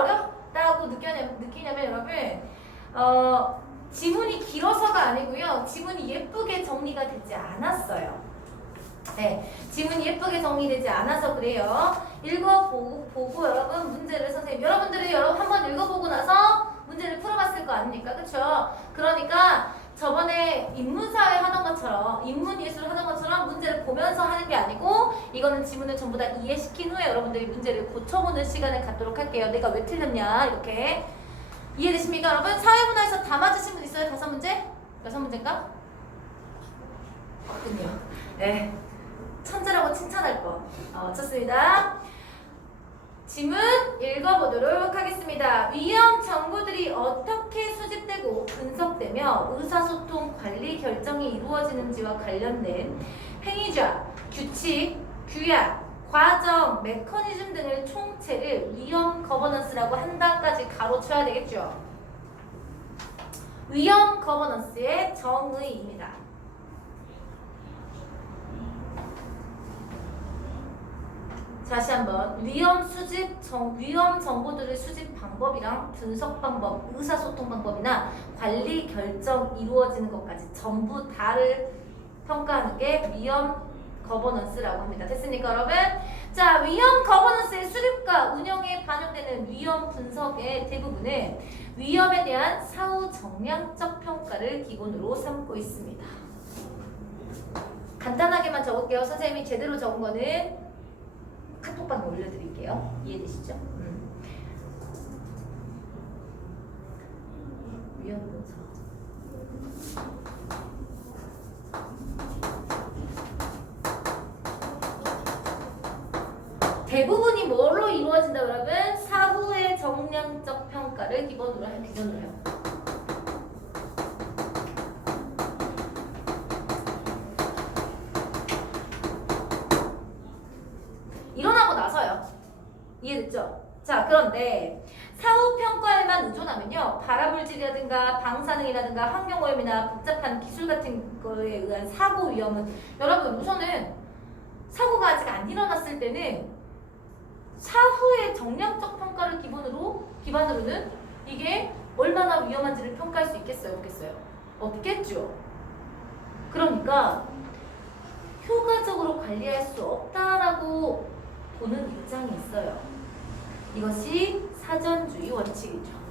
어렵다고 느끼냐면 여러분 지문이 길어서가 아니고요. 지문이 예쁘게 정리가 되지 않았어요. 네, 지문이 예쁘게 정리되지 않아서 그래요. 읽어보고 여러분 문제를 선생님 여러분들이 한번 읽어보고 나서 문제를 풀어봤을 거 아닙니까? 그쵸? 그러니까 저번에 인문사회 하던 것처럼 인문예술 하던 것처럼 문제를 보면서 하는 게 아니고 이거는 지문을 전부 다 이해시킨 후에 여러분들이 문제를 고쳐보는 시간을 갖도록 할게요. 내가 왜 틀렸냐 이렇게. 이해되십니까 여러분? 사회문화에서 다 맞으신 분 있어요? 5문제? 6문제인가? 없군요. 네. 천재라고 칭찬할 거. 좋습니다. 지문 읽어보도록 하겠습니다. 위험 정보들이 어떻게 수집되고 분석되며 의사소통 관리 결정이 이루어지는지와 관련된 행위자, 규칙, 규약, 과정, 메커니즘 등을 총체를 위험 거버넌스라고 한다까지 가로쳐야 되겠죠. 위험 거버넌스의 정의입니다. 다시 한번 위험 정보들의 수집 방법이랑 분석 방법, 의사소통 방법이나 관리 결정 이루어지는 것까지 전부 다를 평가하는 게 위험 거버넌스라고 합니다. 됐습니까 여러분? 자, 위험 거버넌스의 수립과 운영에 반영되는 위험 분석의 대부분은 위험에 대한 사후 정량적 평가를 기본으로 삼고 있습니다. 간단하게만 적을게요. 선생님이 제대로 적은 거는 카톡방에 올려드릴게요. 이해되시죠? 위험 분석. 대부분이 뭐로 이루어진다 여러분? 사후의 정량적 평가를 기본으로 해요. 일어나고 나서요. 이해됐죠? 자, 그런데 사후 평가에만 의존하면요. 발암물질이라든가 방사능이라든가 환경오염이나 복잡한 기술 같은 거에 의한 사고 위험은 여러분 우선은 사고가 아직 안 일어났을 때는 사후의 정량적 평가를 기반으로는 이게 얼마나 위험한지를 평가할 수 있겠어요? 없겠어요? 없겠죠. 그러니까 효과적으로 관리할 수 없다라고 보는 입장이 있어요. 이것이 사전주의 원칙이죠.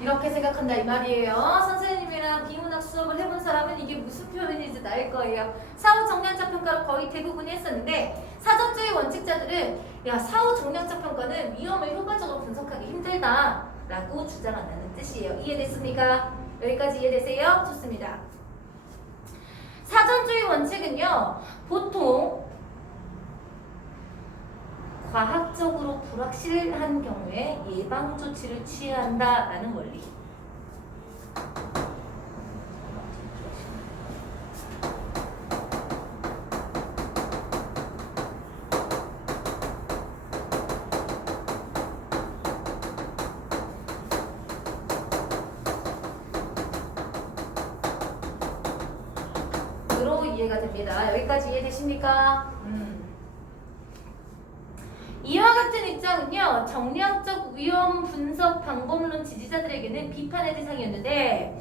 이렇게 생각한다 이 말이에요. 선생님이랑 비문학 수업을 해본 사람은 이게 무슨 표현인지 알 거예요. 사후 정량적 평가를 거의 대부분이 했었는데 사전주의 원칙자들은 야 사후 정량적 평가는 위험을 효과적으로 분석하기 힘들다라고 주장한다는 뜻이에요. 이해됐습니까? 여기까지 이해되세요? 좋습니다. 사전주의 원칙은요. 보통 과학적으로 불확실한 경우에 예방 조치를 취해야 한다라는 원리. 으로 이해가 됩니다. 여기까지 이해되십니까? 이와 같은 입장은요. 정량적 위험 분석 방법론 지지자들에게는 비판의 대상이었는데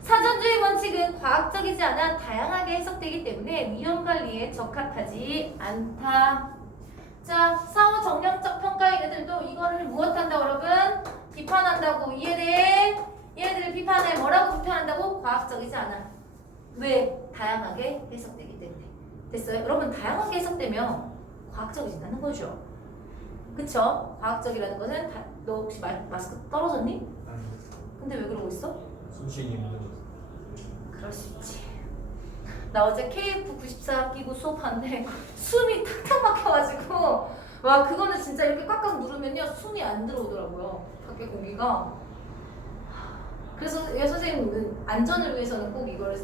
사전주의 원칙은 과학적이지 않아 다양하게 해석되기 때문에 위험 관리에 적합하지 않다. 자, 사후 정량적 평가의 애들도 이거를 무엇한다고 여러분? 비판한다고. 이해돼? 얘네들을 비판해. 뭐라고 비판한다고? 과학적이지 않아. 왜? 다양하게 해석되기 때문에. 됐어요? 여러분 다양하게 해석되면 과학적이지 않은 거죠. 그쵸? 과학적이라는 것은 너 혹시 마스크 떨어졌니? 아니, 근데 왜 그러고 있어? 숨쉬기 힘들어서. 그럴 수 있지. 나 어제 KF94 끼고 수업하는데 숨이 탁탁 막혀가지고 와 그거는 진짜 이렇게 꽉꽉 누르면요 숨이 안 들어오더라고요. 밖에 공기가. 그래서 선생님은 안전을 위해서는 꼭 이걸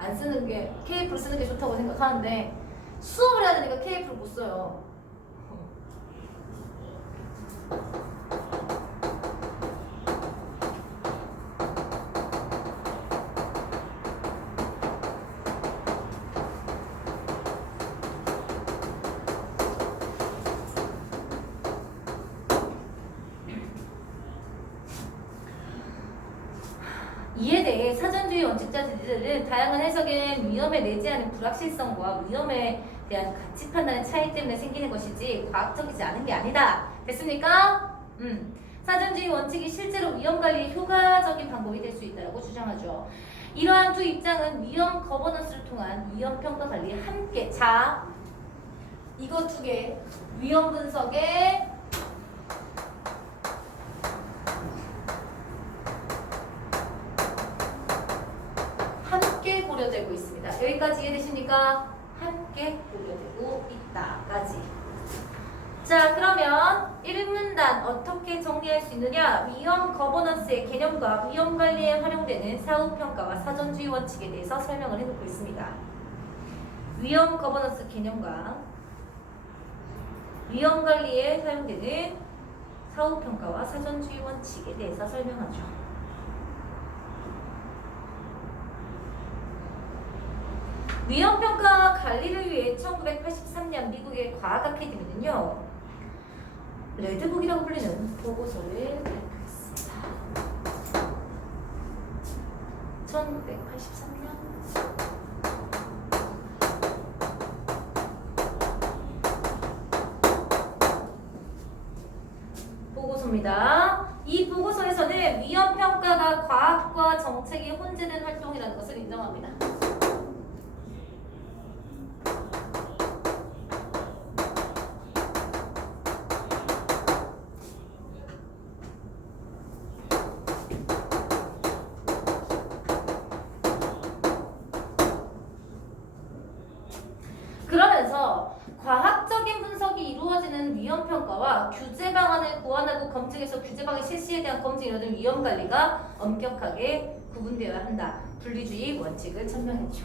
안 쓰는 게 KF를 쓰는 게 좋다고 생각하는데 수업을 해야 되니까 KF를 못 써요. 이에 대해 사전주의 원칙자들은 다양한 해석엔 위험에 내재하는 불확실성과 위험에 대한 가치 판단의 차이 때문에 생기는 것이지 과학적이지 않은 게 아니다. 됐습니까? 사전주의 원칙이 실제로 위험 관리에 효과적인 방법이 될 수 있다고 주장하죠. 이러한 두 입장은 위험 거버넌스를 통한 위험 평가 관리에 함께 자 이거 두 개 위험 분석에 함께 고려되고 있습니다. 여기까지 이해되십니까? 함께 고려되고 있다까지. 자, 그러면 1문단 어떻게 정리할 수 있느냐? 위험 거버넌스의 개념과 위험 관리에 활용되는 사후평가와 사전주의 원칙에 대해서 설명을 해놓고 있습니다. 위험 거버넌스 개념과 위험 관리에 사용되는 사후평가와 사전주의 원칙에 대해서 설명하죠. 위험평가 관리를 위해 1983년 미국의 과학 아카데미는요 레드북이라고 불리는 보고서를 발표했습니다. 1983년 보고서입니다. 이 보고서에서는 위험평가가 과학과 정책이 혼재된 활동이라는 것을 인정합니다. 그러면서 과학적인 분석이 이루어지는 위험평가와 규제 방안을 고안하고 검증해서 규제 방안 실시에 대한 검증이 이루어진 위험관리가 엄격하게 구분되어야 한다. 분리주의 원칙을 천명했죠.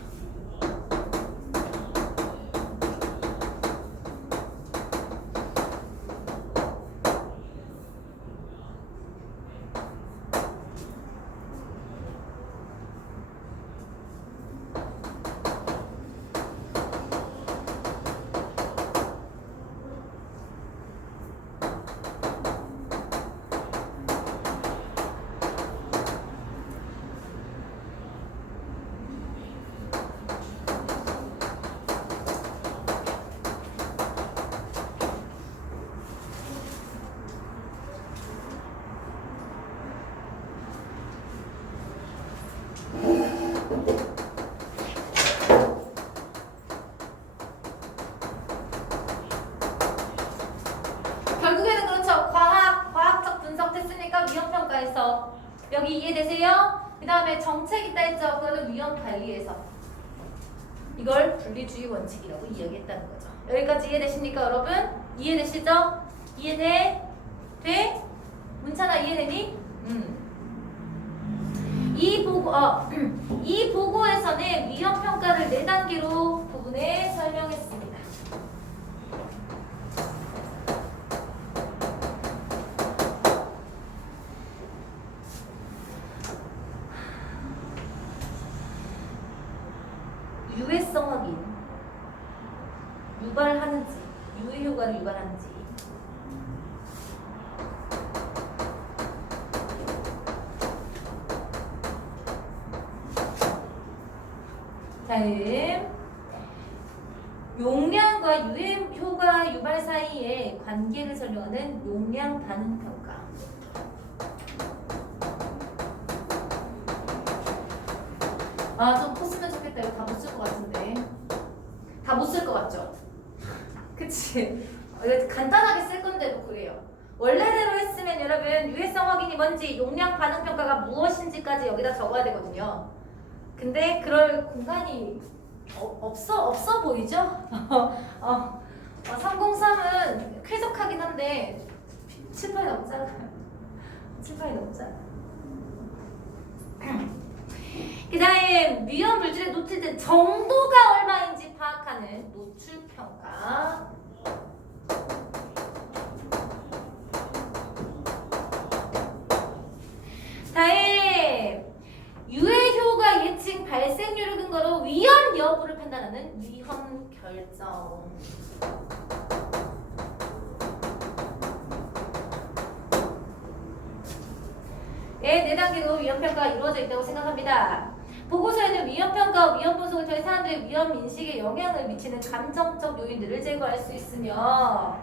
결국에는 그렇죠. 과학적 분석 됐으니까 위험평가에서 여기 이해되세요? 그 다음에 정책 있다 했죠. 그거는 위험관리에서 이걸 분리주의 원칙이라고 이야기했다는 거죠. 여기까지 이해되십니까 여러분? 이해되시죠? 이해돼? 돼? 문찬아 이해되니? 이 보고에서는 위험평가를 4단계로 구분해 설명했습니다. 유해성 확인, 유발하는지, 유해 효과를 유발하는지, 다음 용량과 유해 효과 유발 사이의 관계를 설명하는 용량 반응 평가. 아, 좀 컸으면 좋겠다. 이거 다 못 쓸 것 같은데. 다 못 쓸 것 같죠? 그치? 이거 간단하게 쓸 건데도 그래요. 원래대로 했으면 여러분 유해성 확인이 뭔지 용량 반응 평가가 무엇인지까지 여기다 적어야 되거든요. 근데 그럴 공간이 없어 보이죠? 303은 쾌적하긴 한데 칠판이 너무 작아요. 칠판이 너무 작아요. 그 다음에 다음 위험 물질에 노출된 정도가 얼마인지 파악하는 노출평가. 다음 유해효과 예측 발생률을 근거로 위험 여부를 판단하는 위험 결정. 네 단계로 위험평가가 이루어져 있다고 생각합니다. 보고서에는 위험평가와 위험 분석을 통해 사람들의 위험 인식에 영향을 미치는 감정적 요인들을 제거할 수 있으며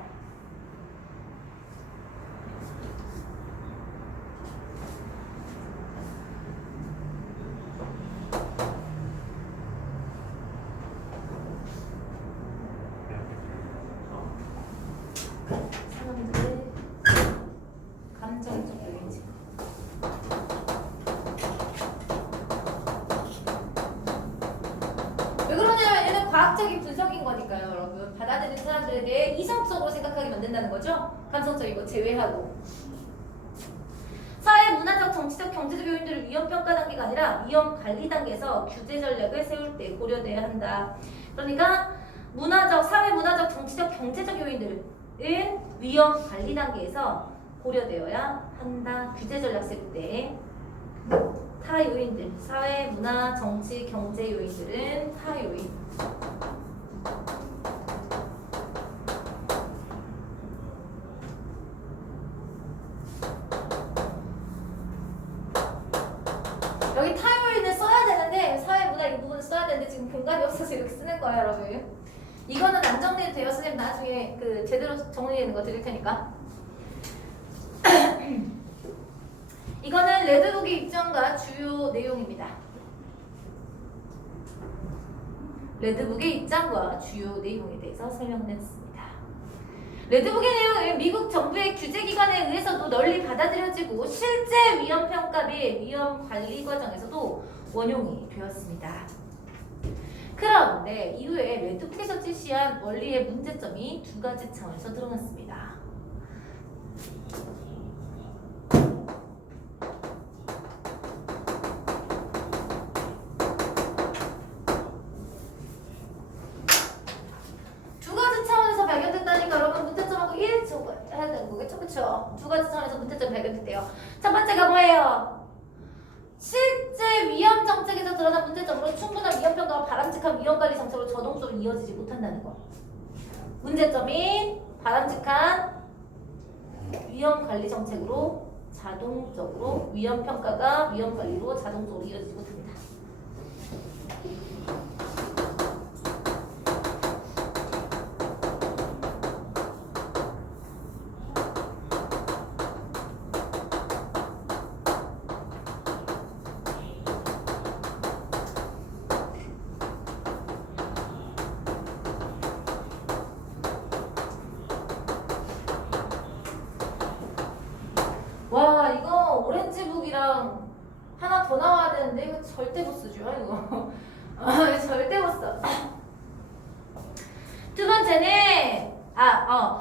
사람들의 감정적 요인 제거. 왜 그러냐면 얘는 과학적인 분석인 거니까요, 여러분. 받아들이는 사람들에 대해 이성적으로 생각하게 만든다는 거죠. 감성적인 거 제외하고. 사회, 문화적, 정치적, 경제적 요인들을 위험평가 단계가 아니라 위험관리 단계에서 규제 전략을 세울 때 고려돼야 한다. 그러니까 문화적, 사회, 문화적, 정치적, 경제적 요인들은 위험관리 단계에서 고려되어야 한다. 규제 전략 세울 때. 타 요인들, 사회, 문화, 정치, 경제 요인들은 타 요인. 여기 타 요인을 써야 되는데 사회, 문화 이 부분을 써야 되는데 지금 공간이 없어서 이렇게 쓰는 거예요, 여러분. 이거는 안 정리돼요. 선생님 나중에 그 제대로 정리되는 거 드릴 테니까. 이거는 레드북의 입장과 주요 내용입니다. 레드북의 입장과 주요 내용에 대해서 설명드렸습니다. 레드북의 내용은 미국 정부의 규제기관에 의해서도 널리 받아들여지고 실제 위험평가 및 위험관리 과정에서도 원용이 되었습니다. 그런데 이후에 레드북에서 제시한 원리의 문제점이 두 가지 차원에서 드러났습니다. 두 가지 차원에서 문제점이 발견됐대요. 첫 번째가 뭐예요? 실제 위험 정책에서 드러난 문제점으로 충분한 위험평가와 바람직한 위험관리 정책으로 저동적으로 이어지지 못한다는 거. 문제점이 바람직한 위험관리 정책으로 자동적으로 위험평가가 위험관리로 자동적으로 이어지지 못합니다. 와 이거 오렌지북이랑 하나 더 나와야 되는데 이거 절대 못 쓰죠 이거. 절대 못 써. 두 번째는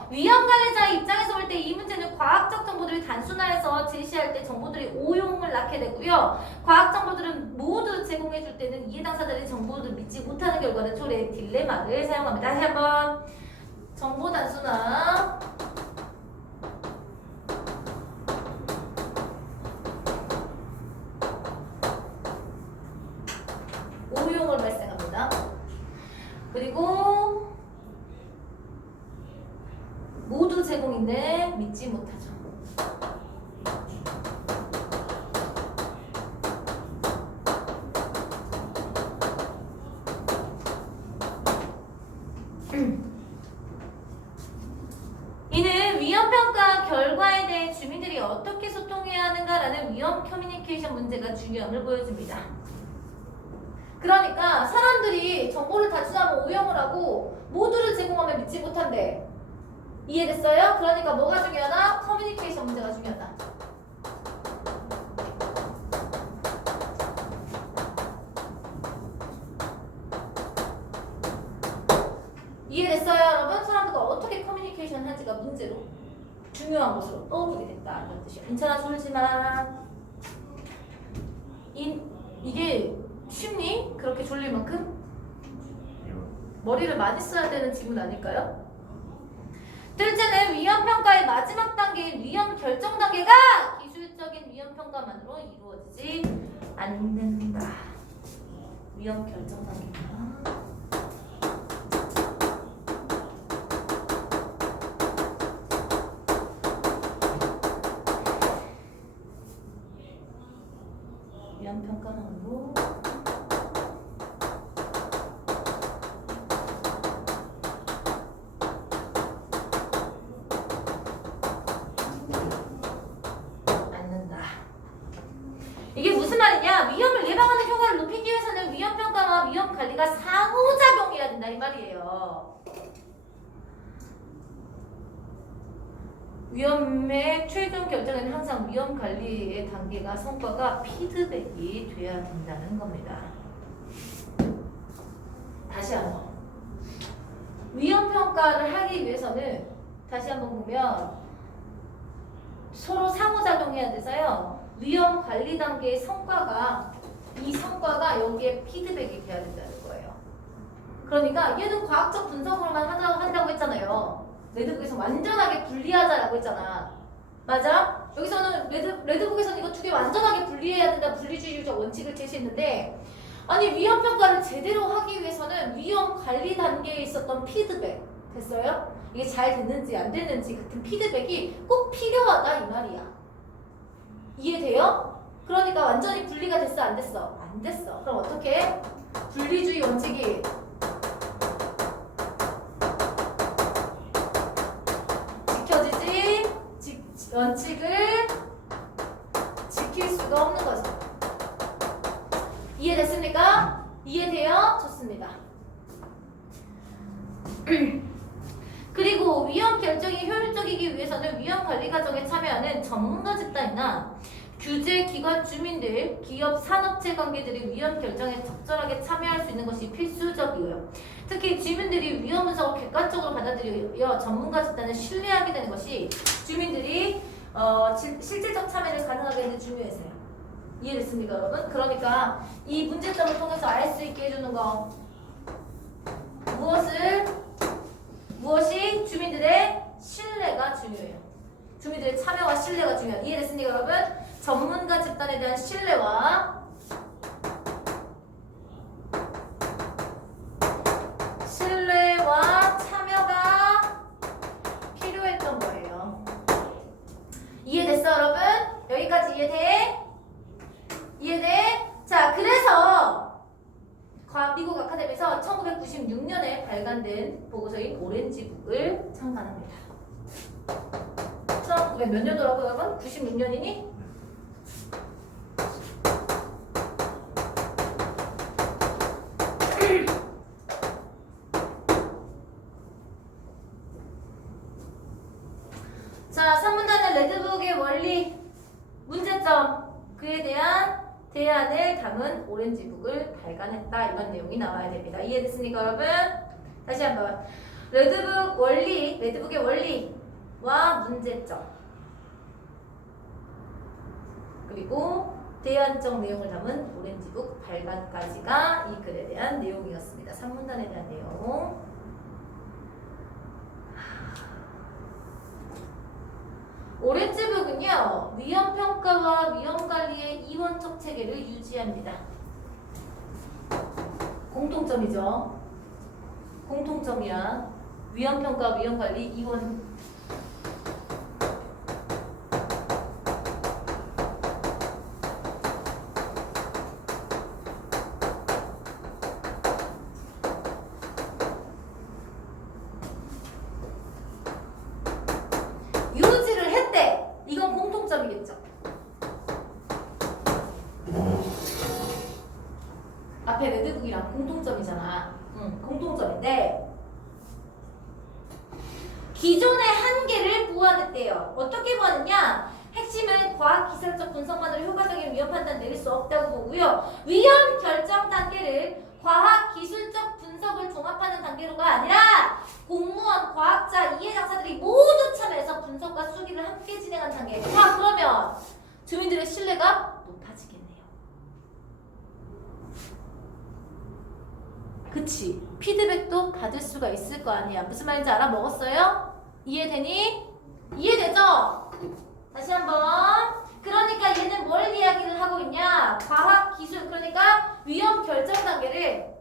위험관리자의 입장에서 볼 때 이 문제는 과학적 정보들을 단순화해서 제시할 때 정보들이 오용을 낳게 되고요. 과학 정보들은 모두 제공해줄 때는 이해 당사자들이 정보를 믿지 못하는 결과는 초래의 딜레마를 사용합니다. 다시 한번 정보 단순화. 오용을 발생합니다. 그리고 모두 제공인데 믿지 못하죠. 이는 위험평가 결과에 대해 주민들이 어떻게 소통해야 하는가라는 위험 커뮤니케이션 문제가 중요함을 보여줍니다. 그러니까 사람들이 정보를 단순하면 오용을 하고 모두를 제공하면 믿지 못한대. 이해됐어요? 그러니까 뭐가 중요하다? 커뮤니케이션 문제가 중요하다. 이해됐어요 여러분? 사람들과 어떻게 커뮤니케이션 하는지가 문제로 중요한 것으로 떠오르게 됐다 이런 뜻이에요. 괜찮아 졸지만 이게 쉽니? 머리를 많이 써야 되는 지문 아닐까요? 둘째는 위험평가의 마지막 단계인 위험 결정 단계가 기술적인 위험평가만으로 이루어지지 않는다. 위험 결정 단계가 위험평가만으로 이게 무슨 말이냐? 위험을 예방하는 효과를 높이기 위해서는 위험평가와 위험관리가 상호작용해야 된다 이 말이에요. 위험의 최종 결정에는 항상 위험관리의 단계가 성과가 피드백이 돼야 된다는 겁니다. 다시 한번 위험평가를 하기 위해서는 다시 한번 보면 서로 상호작용해야 돼서요. 위험 관리 단계의 성과가 이 성과가 여기에 피드백이 돼야 된다는 거예요. 그러니까 얘는 과학적 분석으로만 한다고 했잖아요. 레드북에서 완전하게 분리하자라고 했잖아. 맞아? 여기서는 레드북에서는 이거 두 개 완전하게 분리해야 된다 분리주의적 원칙을 제시했는데 아니 위험 평가를 제대로 하기 위해서는 위험 관리 단계에 있었던 피드백 됐어요? 이게 잘 됐는지 안 됐는지 같은 피드백이 꼭 필요하다 이 말이야. 이해돼요? 그러니까 완전히 분리가 됐어 안 됐어? 안 됐어. 그럼 어떻게? 분리주의 원칙이 지켜지지 원칙을 지킬 수가 없는 거죠. 이해됐습니까? 이해돼요? 좋습니다. 그리고 위험 결정이 효율적이기 위해서는 위험 관리 과정에 참여하는 전문가 집단이나 규제 기관 주민들, 기업, 산업체 관계들이 위험 결정에 적절하게 참여할 수 있는 것이 필수적이고요. 특히 주민들이 위험 분석을 객관적으로 받아들여 전문가 집단을 신뢰하게 되는 것이 주민들이 실질적 참여를 가능하게 하는 데 중요해서요. 이해됐습니까, 여러분? 그러니까 이 문제점을 통해서 알 수 있게 해주는 거 무엇이 주민들의 신뢰가 중요해요. 주민들의 참여와 신뢰가 중요해요. 이해됐습니까, 여러분? 전문가 집단에 대한 신뢰와 참여가 필요했던 거예요. 이해됐어, 여러분? 여기까지 이해돼? 이해돼? 자, 그래서 미국 아카데미에서 1996년에 발간된 보고서인 오렌지북을 창간합니다. 1900 몇 년도라고요, 여러분? 96년이니? 자, 3문단은 레드북의 원리, 문제점, 그에 대한 대안을 담은 오렌지북을 발간했다. 이런 내용이 나와야 됩니다. 이해됐습니까, 여러분? 다시 한번. 레드북의 원리와 문제점, 그리고 대안적 내용을 담은 오렌지북 발간까지가 이 글에 대한 내용이었습니다. 3문단에 대한 내용. 오렌지북은요, 위험평가와 위험관리의 이원적 체계를 유지합니다. 공통점이죠. 공통점이야. 위험평가, 위험관리, 이원. 유지를 했대. 이건 공통점이겠죠. 앞에 레드북이랑 공통점이잖아. 공통점인데 기존의 한계를 보완했대요. 어떻게 보완했냐? 핵심은 과학기술적 분석만으로 효과적인 위험 판단 내릴 수 없다고 보고요. 위험 결정 단계를 과학기술적 분석을 종합하는 단계로가 아니라 공무원, 과학자, 이해장사들이 모두 참여해서 분석과 수기를 함께 진행하는 단계. 자, 그러면 주민들의 신뢰가 높아지겠네요. 그치? 피드백도 받을 수가 있을 거 아니야. 무슨 말인지 알아먹었어요? 이해되니? 이해되죠? 다시 한번. 그러니까 얘는 뭘 이야기를 하고 있냐? 과학 기술, 그러니까 위험 결정 단계를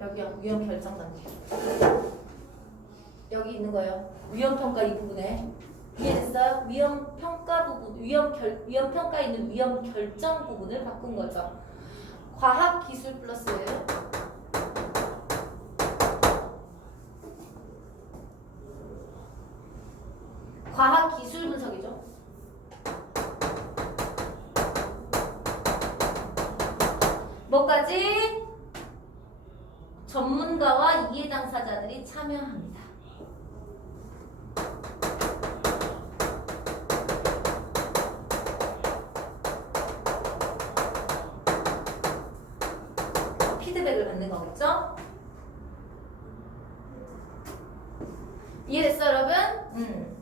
여기요. 위험 결정 단계. 여기 있는 거예요. 위험 평가 이 부분에. 이해됐어요? 위험 평가 부분, 위험 평가에 있는 위험 결정 부분을 바꾼 거죠. 과학 기술 플러스 과학 기술 분석이죠. 뭐까지? 전문가와 이해 당사자들이 참여합니다. 피드백을 받는 거겠죠? 이해됐어요, 여러분?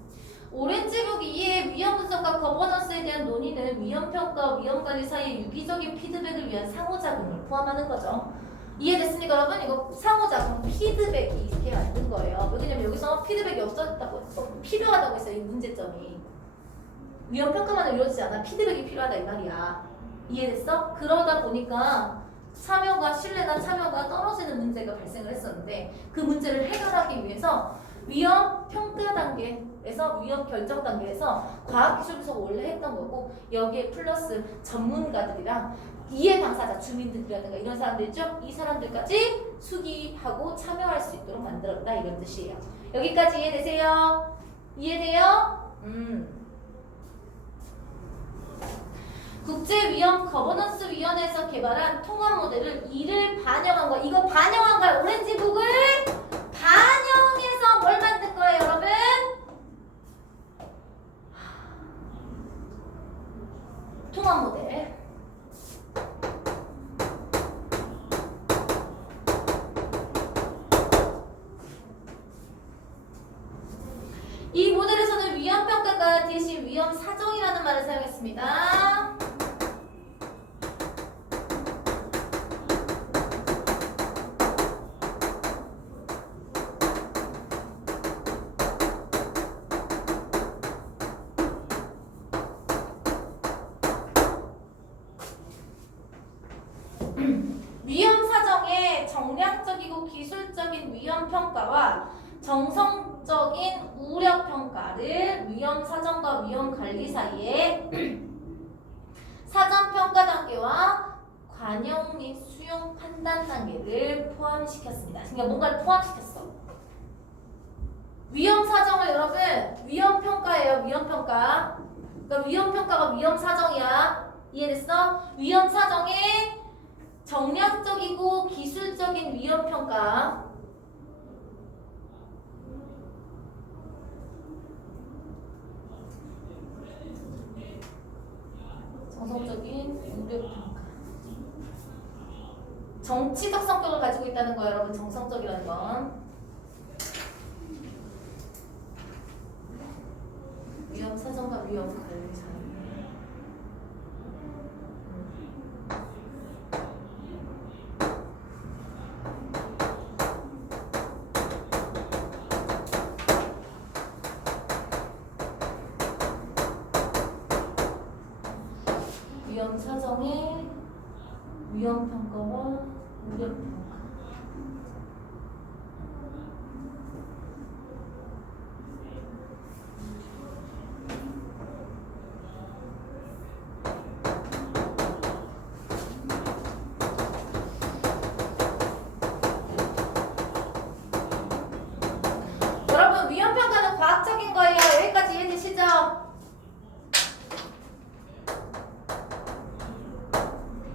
오렌지북 2의 위험 분석과 거버넌스에 대한 논의는 위험 평가와 위험 관리 사이의 유기적인 피드백을 위한 상호작용을 포함하는 거죠. 이해됐습니까, 여러분? 이거 상호작용, 피드백이 있게 만든 거예요. 왜냐면 여기서 피드백이 없었다고, 필요하다고 했어요, 이 문제점이. 위험 평가만은 이루어지지 않아. 피드백이 필요하다, 이 말이야. 이해됐어? 그러다 보니까 참여가, 신뢰나 참여가 떨어지는 문제가 발생을 했었는데, 그 문제를 해결하기 위해서 위험 평가 단계에서 위험 결정 단계에서 과학기술 분석을 원래 했던 거고, 여기에 플러스 전문가들이랑 이해 당사자, 주민들이라든가 이런 사람들 있죠? 이 사람들까지 수기하고 참여할 수 있도록 만들었다, 이런 뜻이에요. 여기까지 이해되세요? 이해돼요? 국제위험 거버넌스 위원회에서 개발한 통합 모델을 이를 반영한 거. 이거 반영한 거야. 오렌지북을 반영해서 뭘 만든 거예요, 여러분? 통합 모델. 이 모델에서는 위험 평가가 대신 위험 사정이라는 말을 사용했습니다. 위험 사정의 정량적이고 기술적인 위험 평가와 정성적인 우려 평가를 위험 사정과 위험 관리 사이에 사전 평가 단계와 관용 및 수용 판단 단계를 포함시켰습니다. 그러니까 뭔가를 포함시켰어. 위험 사정을 여러분 위험 평가예요. 위험 평가. 그러니까 위험 평가가 위험 사정이야. 이해됐어? 위험 사정에 정량적이고 기술적인 위험 평가. 정성적인 우려 평가. 정치적 성격을 가지고 있다는 거예요, 여러분. 정성적이라는 건. 위험 사정과 위험 관리 사이. 위험 사정의 위험 평가와 우려 평가. 여러분 위험 평가는 과학적인 거예요. 여기까지 이해되시죠?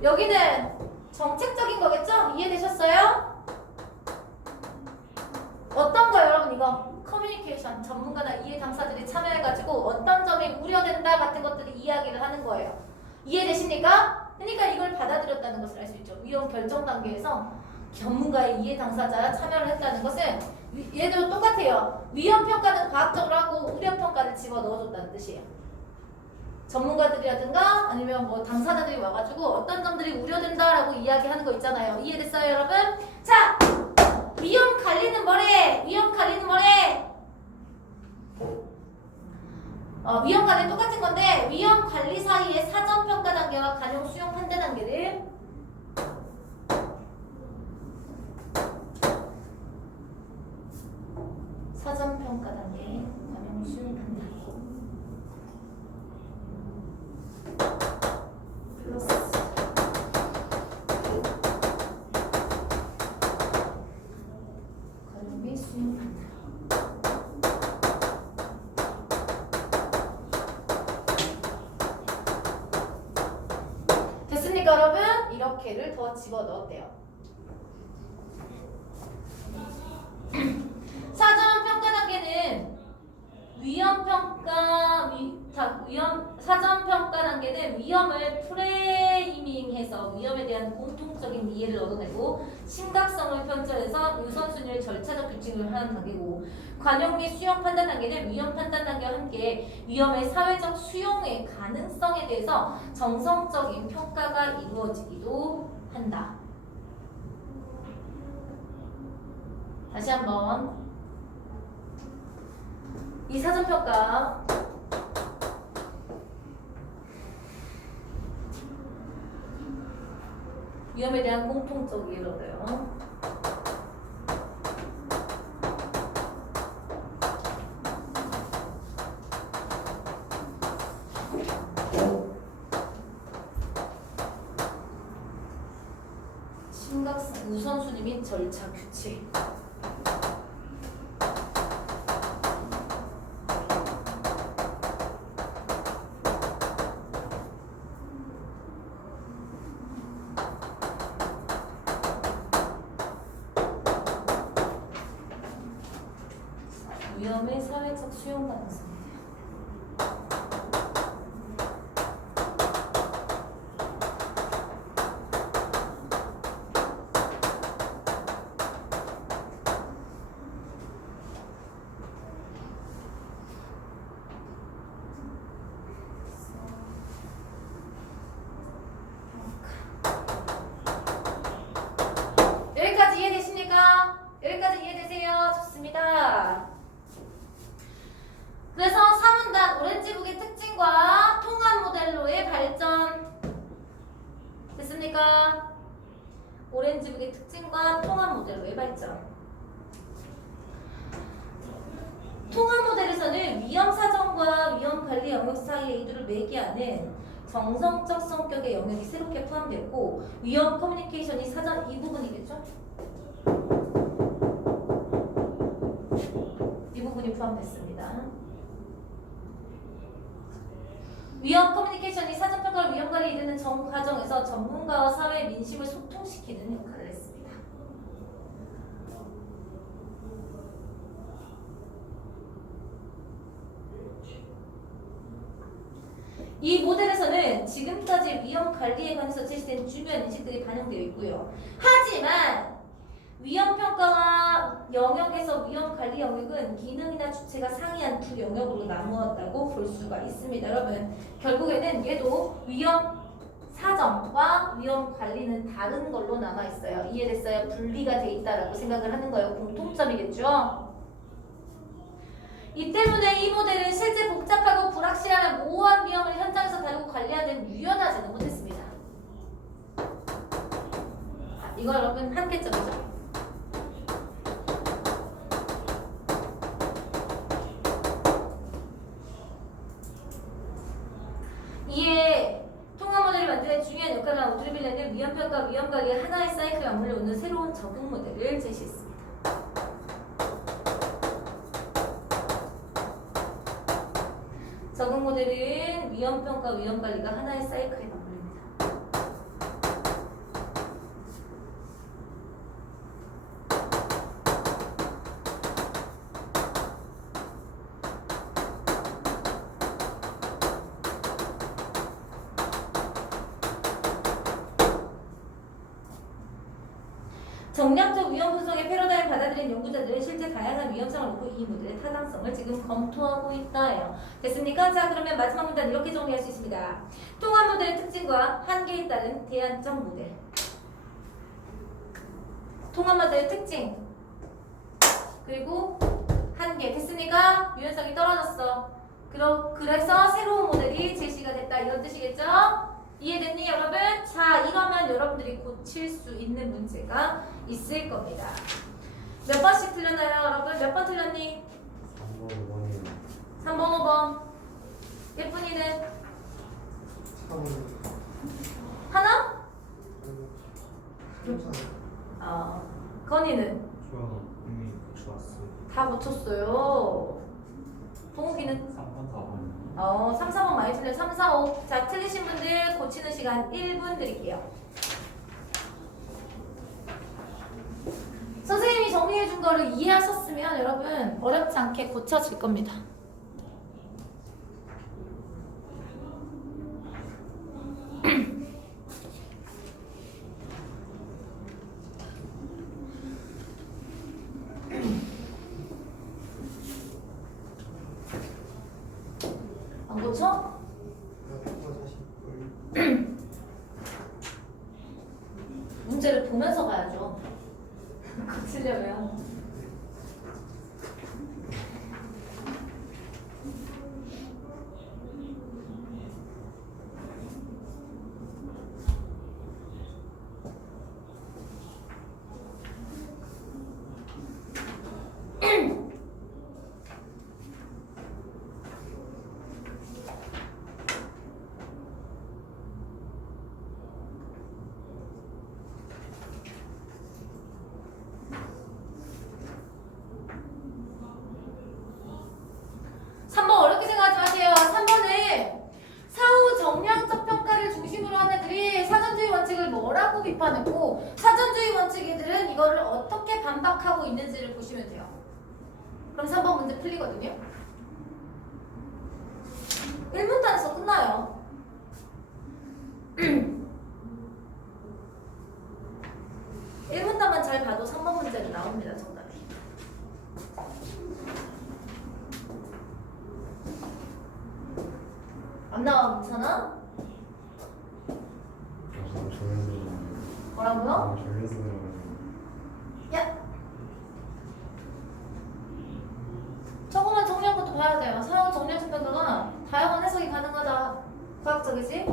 여기는 정책적인 거겠죠? 이해되셨어요? 어떤 거예요, 여러분? 이거 커뮤니케이션, 전문가나 이해 당사자들이 참여해가지고 어떤 점이 우려된다 같은 것들을 이야기를 하는 거예요. 이해되십니까? 그러니까 이걸 받아들였다는 것을 알 수 있죠. 위험 결정 단계에서 전문가의 이해 당사자 참여를 했다는 것은 얘도 똑같아요. 위험 평가는 과학적으로 하고 우려 평가를 집어 넣어줬다는 뜻이에요. 전문가들이라든가 아니면 뭐 당사자들이 와가지고 어떤 점들이 우려된다라고 이야기하는 거 있잖아요. 이해됐어요, 여러분? 자, 위험 관리는 뭐래? 위험 관리는 뭐래? 위험 관리 똑같은 건데 위험 관리 사이의 사전 평가 단계와 간용 수용 판단 단계를 사전 평가 단계, 간용 수용 판단 플러스 간용 및 수용 판단. 됐습니까, 여러분? 이렇게를 더 집어넣었대요. 사전 평가 단계는 사전 평가 단계는 위험을 프레이밍해서 위험에 대한 공통적인 이해를 얻어내고 심각성을 편철해서 우선순위를 절차적 규칙을 하는 단계고, 관용 및 수용 판단 단계는 위험 판단 단계와 함께 위험의 사회적 수용의 가능성에 대해서 정성적인 평가가 이루어지기도 한다. 다시 한번 이 사전평가 위험에 대한 공통적 이해를 얻어요. 심각성, 우선순위 및 절차 규칙. 위험의 사회적 수용 가능성. 여기까지 이해되십니까? 여기까지 이해되세요? 좋습니다. 그래서 3문단 오렌지북의 특징과 통합 모델로의 발전. 됐습니까? 오렌지북의 특징과 통합 모델로의 발전. 통합 모델에서는 위험 사정과 위험 관리 영역 사이의 이들을 매개하는 정성적 성격의 영역이 새롭게 포함되었고, 위험 커뮤니케이션이 사전 이 부분이겠죠? 이 부분이 포함됐습니다. 위험 커뮤니케이션이 사전평가를 위험관리에 이르는 전 과정에서 전문가와 사회 민심을 소통시키는 역할을 했습니다. 이 모델에서는 지금까지 위험관리에 관해서 제시된 중요한 인식들이 반영되어 있고요. 하지만 위험평가와 영역에서 위험관리 영역은 기능이나 주체가 상이한 두 영역으로 나누었다고 볼 수가 있습니다. 여러분, 결국에는 얘도 위험 사정과 위험관리는 다른 걸로 남아있어요. 이해됐어요? 분리가 돼 있다라고 생각을 하는 거예요. 공통점이겠죠? 이 때문에 이 모델은 실제 복잡하고 불확실한 모호한 위험을 현장에서 다루고 관리하는 유연하지는 못했습니다. 이거 여러분 한계점이죠. 이에 통합 모델을 만드는 중요한 역할을 한 오드리빌레는 위험평가, 위험관리의 하나의 사이클에 맞물려 오는 새로운 적용 모델을 제시했습니다. 적용 모델은 위험평가, 위험관리가 하나의 사이클에 맞물립니다. 정량적 위험 분석의 패러다임 받아들인 연구자들은 실제 다양한 위험성을 놓고 이 모델의 타당성을 지금 검토하고 있다예요. 됐습니까? 자, 그러면 마지막 문단 이렇게 정리할 수 있습니다. 통합 모델의 특징과 한계에 따른 대안적 모델. 통합 모델의 특징 그리고 한계. 됐습니까? 유연성이 떨어졌어. 그래서 새로운 모델이 제시가 됐다 이런 뜻이겠죠? 이해됐니 여러분? 자, 이러면 여러분들이 고칠 수 있는 문제가 있을 겁니다. 몇 번씩 틀렸나요 여러분? 몇 번 틀렸니? 3번 5번 예쁜이는? 하나? 건이는? 다 고쳤어요. 동욱이는? 3번 4번 3, 4번 많이 틀려. 3, 4, 5. 자, 틀리신 분들 고치는 시간 1분 드릴게요. 선생님이 정리해 준 거를 이해하셨으면 여러분 어렵지 않게 고쳐질 겁니다. 안 고쳐? 문제를 보면서 가야죠. 고치려면. 어렵게 생각하지 마세요. 3번은 사후 정량적 평가를 중심으로 한 애들이 사전주의 원칙을 뭐라고 비판했고 사전주의 원칙이들은 이거를 어떻게 반박하고 있는지를 보시면 돼요. 그럼 3번 문제 풀리거든요. 1문단에서 끝나요. 1문단만 잘 봐도 3번 문제는 나옵니다. 정답이. 안 나와 괜찮아? 뭐라고요? 야! 저거만 정리한 것도 봐야 돼요. 사용 정리한 평가가 다양한 해석이 가능하다. 과학적이지?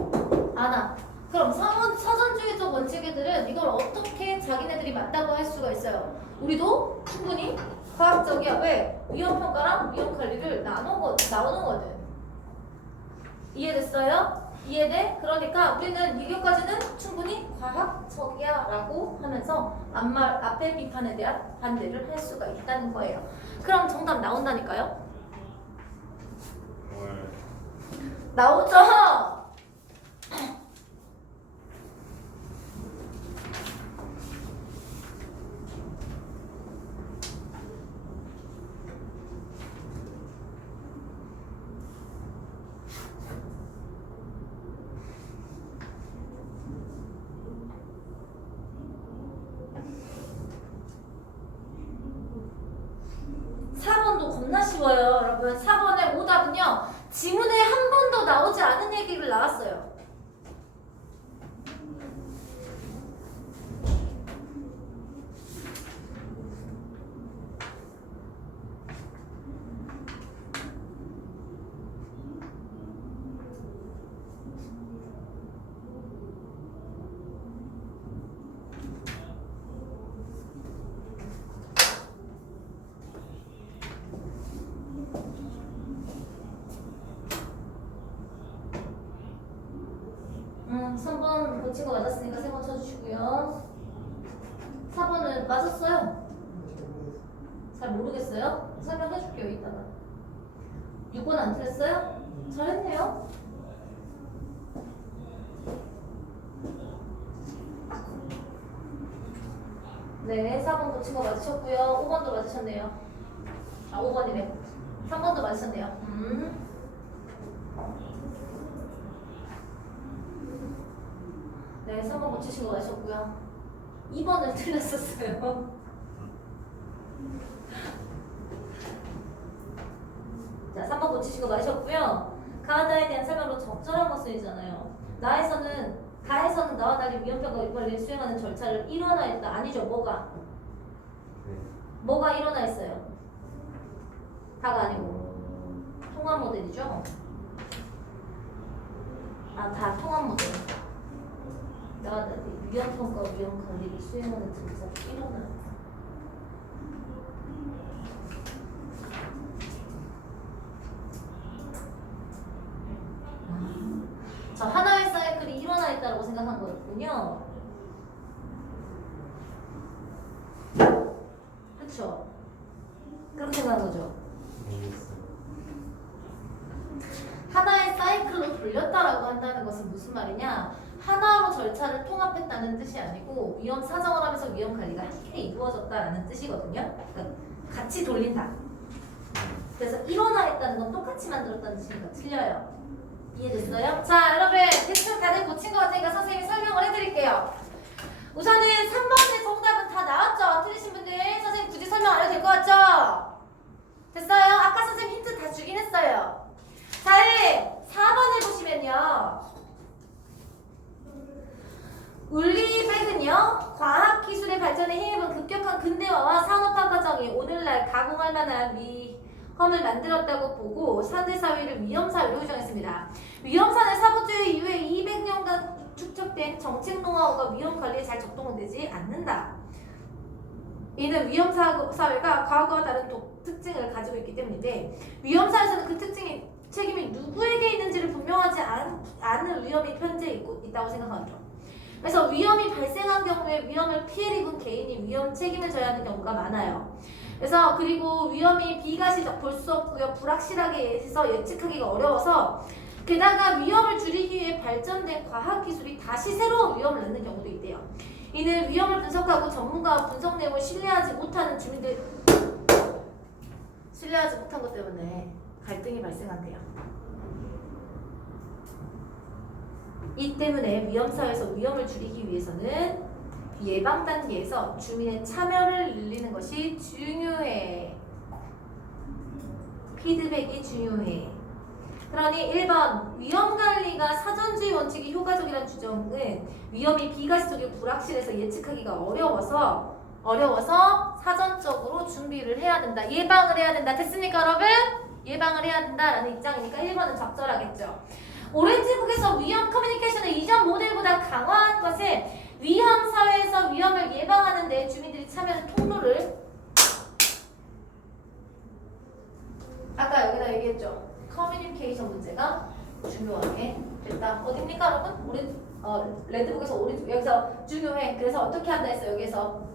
아나. 그럼 사전주의적 원칙애들은 이걸 어떻게 자기네들이 맞다고 할 수가 있어요? 우리도 충분히 과학적이야. 왜? 위험평가랑 위험관리를 나누는 거든. 이해됐어요? 이해돼? 그러니까 우리는 이교까지는 충분히 과학적이야 라고 하면서 앞에 비판에 대한 반대를 할 수가 있다는 거예요. 그럼 정답 나온다니까요? 나오죠? 4번도 겁나 쉬워요, 여러분. 4번의 오답은요, 지문에 한 번도 나오지 않은 얘기를 나왔어요. 고친 거 맞았으니까 3번 쳐주시고요. 4번은 맞았어요? 잘 모르겠어요? 설명해줄게요, 이따가. 6번 안 틀렸어요? 잘했네요. 네, 4번 고친 거 맞으셨고요. 5번도 맞으셨네요. 아, 5번이네. 3번도 맞으셨네요. 네, 3번 고치신 거 맞으셨고요. 2번을 틀렸었어요. 자, 3번 고치시고 마셨고요. 가하다에 대한 설명으로 적절한 것을이잖아요. 가에서는 나와 달리 위험평가 관리를 수행하는 절차를 일원화했다. 아니죠. 뭐가 일원화했어요? 다가 아니고 통합 모델이죠. 다 통합 모델. 나와 달리 위험평가 위험 관리를 수행하는 절차를 일원화했다. 자, 하나의 사이클이 일어나있다고 생각한 거였군요. 그쵸? 그렇게 생각한 거죠. 하나의 사이클로 돌렸다라고 한다는 것은 무슨 말이냐? 하나로 절차를 통합했다는 뜻이 아니고 위험 사정을 하면서 위험 관리가 함께 이루어졌다라는 뜻이거든요. 그러니까 같이 돌린다. 그래서 일어나있다는 건 똑같이 만들었다는 뜻이니까 틀려요. 이해됐어요? 자, 여러분 대충 다들 고친 것 같으니까 선생님이 설명을 해드릴게요. 우선은 3번의 정답은 다 나왔죠? 틀리신 분들 선생님 굳이 설명 안 해도 될 것 같죠? 됐어요? 아까 선생님 힌트 다 주긴 했어요. 자, 4번을 보시면요. 울리백은요, 과학기술의 발전에 힘입은 급격한 근대화와 산업화 과정이 오늘날 가공할 만한 위험을 만들었다고 보고 현대사회를 위험사회로 규정했습니다. 위험사는 사고주의 이후에 200년간 축적된 정책 노하우가 위험 관리에 잘 적동되지 않는다. 이는 위험사회가 과거와 다른 특징을 가지고 있기 때문인데 위험사회에서는 그 책임이 누구에게 있는지를 분명하지 않은 위험이 현재 있다고 생각합니다. 그래서 위험이 발생한 경우에 위험을 피해를 입은 개인이 위험 책임을 져야 하는 경우가 많아요. 그래서 그리고 위험이 비가시적 볼 수 없고요. 불확실하게 해서 예측하기가 어려워서 게다가 위험을 줄이기 위해 발전된 과학기술이 다시 새로운 위험을 낳는 경우도 있대요. 이는 위험을 분석하고 전문가와 분석 내용을 신뢰하지 못하는 주민들 신뢰하지 못한 것 때문에 갈등이 발생한대요. 이 때문에 위험사회에서 위험을 줄이기 위해서는 예방 단계에서 주민의 참여를 늘리는 것이 중요해. 피드백이 중요해. 그러니 1번 위험관리가 사전주의 원칙이 효과적이라는 주장은 위험이 비가시적이고 불확실해서 예측하기가 어려워서 사전적으로 준비를 해야 된다. 예방을 해야 된다. 됐습니까 여러분? 예방을 해야 된다라는 입장이니까 1번은 적절하겠죠. 오렌지북에서 위험 커뮤니케이션의 이전 모델보다 강화한 것은 위험 사회에서 위험을 예방하는 데 주민들이 참여하는 통로를 아까 여기다 얘기했죠. 커뮤니케이션 문제가 중요하게 됐다. 어딥니까 여러분? 레드북에서 오렌지 여기서 중요해. 그래서 어떻게 한다 했어 여기에서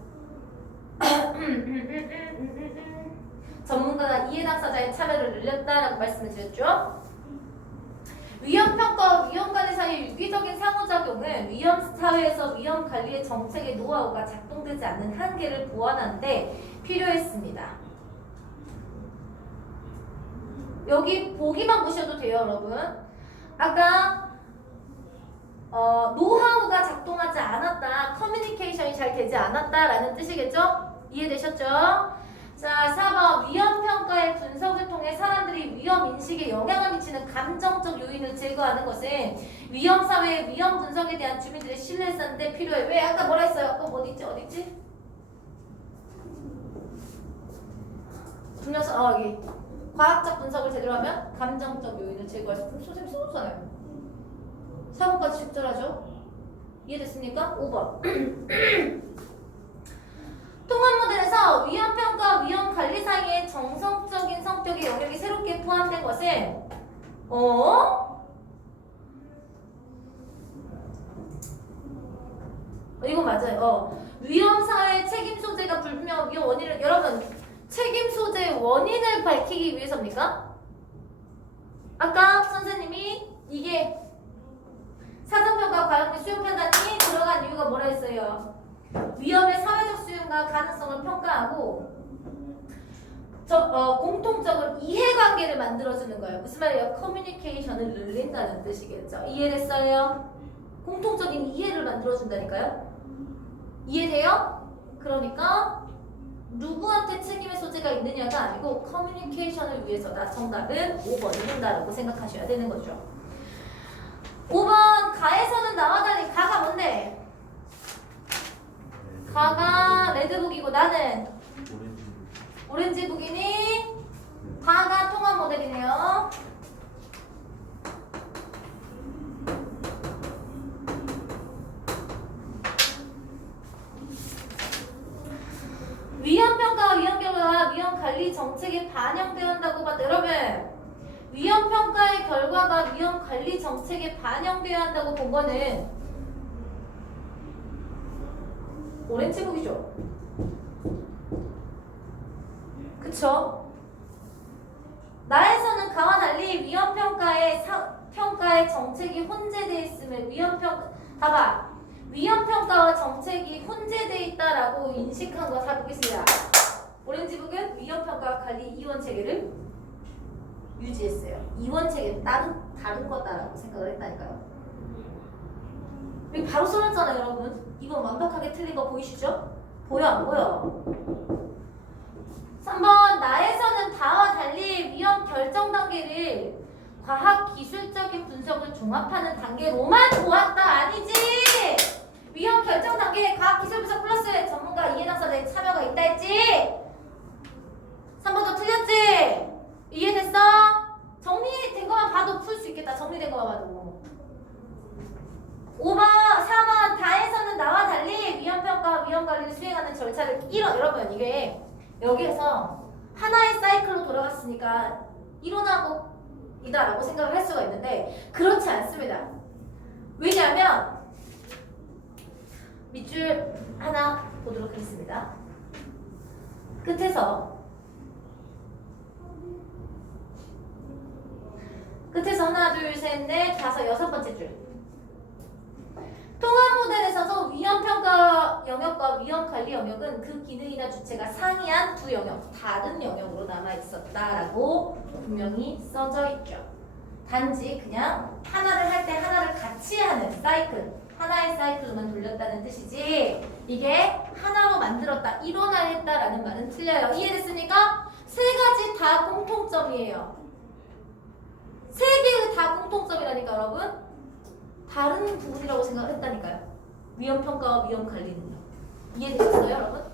전문가나 이해 당사자의 참여를 늘렸다라고 말씀을 드렸죠. 위험평가와 위험관리 사이의 유기적인 상호작용은 위험사회에서 위험관리의 정책의 노하우가 작동되지 않는 한계를 보완하는 데 필요했습니다. 여기 보기만 보셔도 돼요 여러분. 아까 노하우가 작동하지 않았다, 커뮤니케이션이 잘 되지 않았다라는 뜻이겠죠? 이해되셨죠? 자, 4번 위험평가의 분석을 통해 사람들이 위험인식에 영향을 미치는 감정적 요인을 제거하는 것은 위험사회의 위험 분석에 대한 주민들의 신뢰를 쌓는 데 필요해. 왜? 아까 뭐라 했어요? 어딨지? 분명서 여기 과학적 분석을 제대로 하면 감정적 요인을 제거할 수 있는 소재를 써줬잖아요. 4번까지 적절하죠? 이해됐습니까? 5번 통합 모델에서 위험평가와 위험관리 사이의 정성적인 성격의 영역이 새롭게 포함된 것은 이거 맞아요. 위험사회 책임 소재가 불분명한 위험 원인을 여러분 책임 소재의 원인을 밝히기 위해서입니까? 아까 선생님이 이게 사전평가 과학의 수용 판단이 들어간 이유가 뭐라 했어요? 위험의 사회적 수용과 가능성을 평가하고 공통적으로 이해관계를 만들어주는 거예요. 무슨 말이에요? 커뮤니케이션을 늘린다는 뜻이겠죠. 이해됐어요? 공통적인 이해를 만들어준다니까요. 이해돼요? 그러니까 누구한테 책임의 소재가 있느냐가 아니고 커뮤니케이션을 위해서다. 정답은 5번이 된다라고 생각하셔야 되는 거죠. 5번 가에서는 나와 달리 가가 뭔데? 가가 레드북이고 나는 오렌지북이니 가가 통합 모델이네요. 위험평가와 위험결과가 위험관리 정책에 반영되어야 한다고 봤다. 여러분 위험평가의 결과가 위험관리 정책에 반영되어야 한다고 본 거는 오렌지북이죠. 그쵸? 나에서는 가와 달리 위험평가의 평가의 정책이 혼재되어 있음을 봐봐. 위험평가와 정책이 혼재되어 있다라고 인식한 거 잘 보겠습니다. 오렌지북은 위험평가와 관리 이원 체계를 유지했어요. 이원 체계 다른 거다라고 생각을 했다니까요. 여기 바로 써놨잖아요, 여러분. 이건 완벽하게 틀린 거 보이시죠? 보여 안 보여? 3번 나에서는 다와 달리 위험 결정 단계를 과학 기술적인 분석을 종합하는 단계로만 보았다. 아니지. 위험 결정 단계에 과학 기술 분석 플러스 전문가 이해 당사자의 참여가 있다 했지. 3번도 틀렸지. 이해됐어? 정리된 것만 봐도 풀 수 있겠다. 정리된 것만 봐도. 5번, 4번 다에서는 나와 달리 위험평가와 위험관리를 수행하는 절차를 여러분 이게 여기에서 하나의 사이클로 돌아갔으니까 일어나고 이다라고 생각을 할 수가 있는데 그렇지 않습니다. 왜냐하면 밑줄 하나 보도록 하겠습니다. 끝에서 하나 둘 셋 넷 다섯 여섯 번째 줄 통합 모델에서도 위험평가 영역과 위험관리 영역은 그 기능이나 주체가 상이한 두 영역, 다른 영역으로 남아있었다라고 분명히 써져 있죠. 단지 그냥 하나를 할 때 하나를 같이 하는 사이클, 하나의 사이클로만 돌렸다는 뜻이지 이게 하나로 만들었다, 일원화했다라는 말은 틀려요. 이해됐습니까? 세 가지 다 공통점이에요. 세 개의 다 공통점이라니까 여러분. 다른 부분이라고 생각을 했다니까요. 위험평가와 위험관리는요. 이해되셨어요 여러분?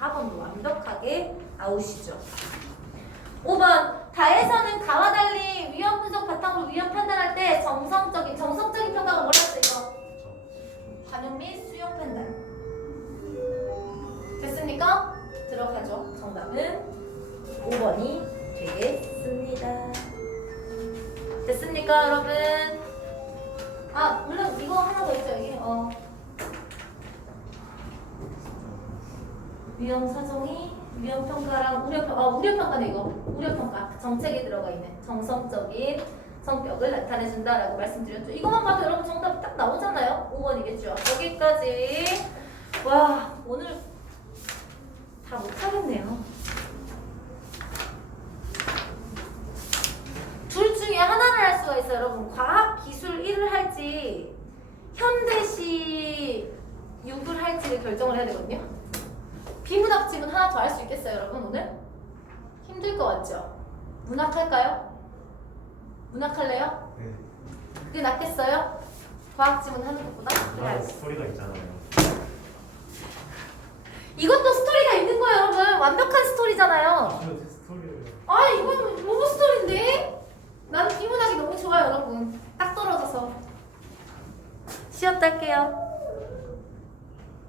4번도 완벽하게 아웃이죠. 5번 다에서는 가와 달리 위험 분석 바탕으로 위험 판단할 때 정성적인 평가가 뭐라 했어 이거? 반영 및 수용 판단. 됐습니까? 들어가죠. 정답은 5번이 되겠습니다. 됐습니까 여러분? 아 물론 이거 하나 더 있죠. 이게 위험 사정이 위험평가랑 우려평가네. 이거 우려평가 정책에 들어가 있는 정성적인 성격을 나타내준다라고 말씀드렸죠. 이것만 봐도 여러분 정답이 딱 나오잖아요. 5번이겠죠. 여기까지. 와 오늘 다 못하겠네요. 둘 중에 하나를 할 수가 있어요. 여러분 과학 기술 1을 할지 현대시 6을 할지를 결정을 해야 되거든요. 비문학 지문 하나 더 할 수 있겠어요 여러분 오늘? 힘들 것 같죠? 문학 할까요? 문학 할래요? 네. 그게 낫겠어요? 과학 지문 하는 것보다? 아, 스토리가 있잖아요. 이것도 스토리가 있는 거예요 여러분. 완벽한 스토리잖아요. 스토리를. 아 이건 로봇 스토리인데? 난 비문학이 너무 좋아요 여러분. 딱 떨어져서 쉬었다 할게요.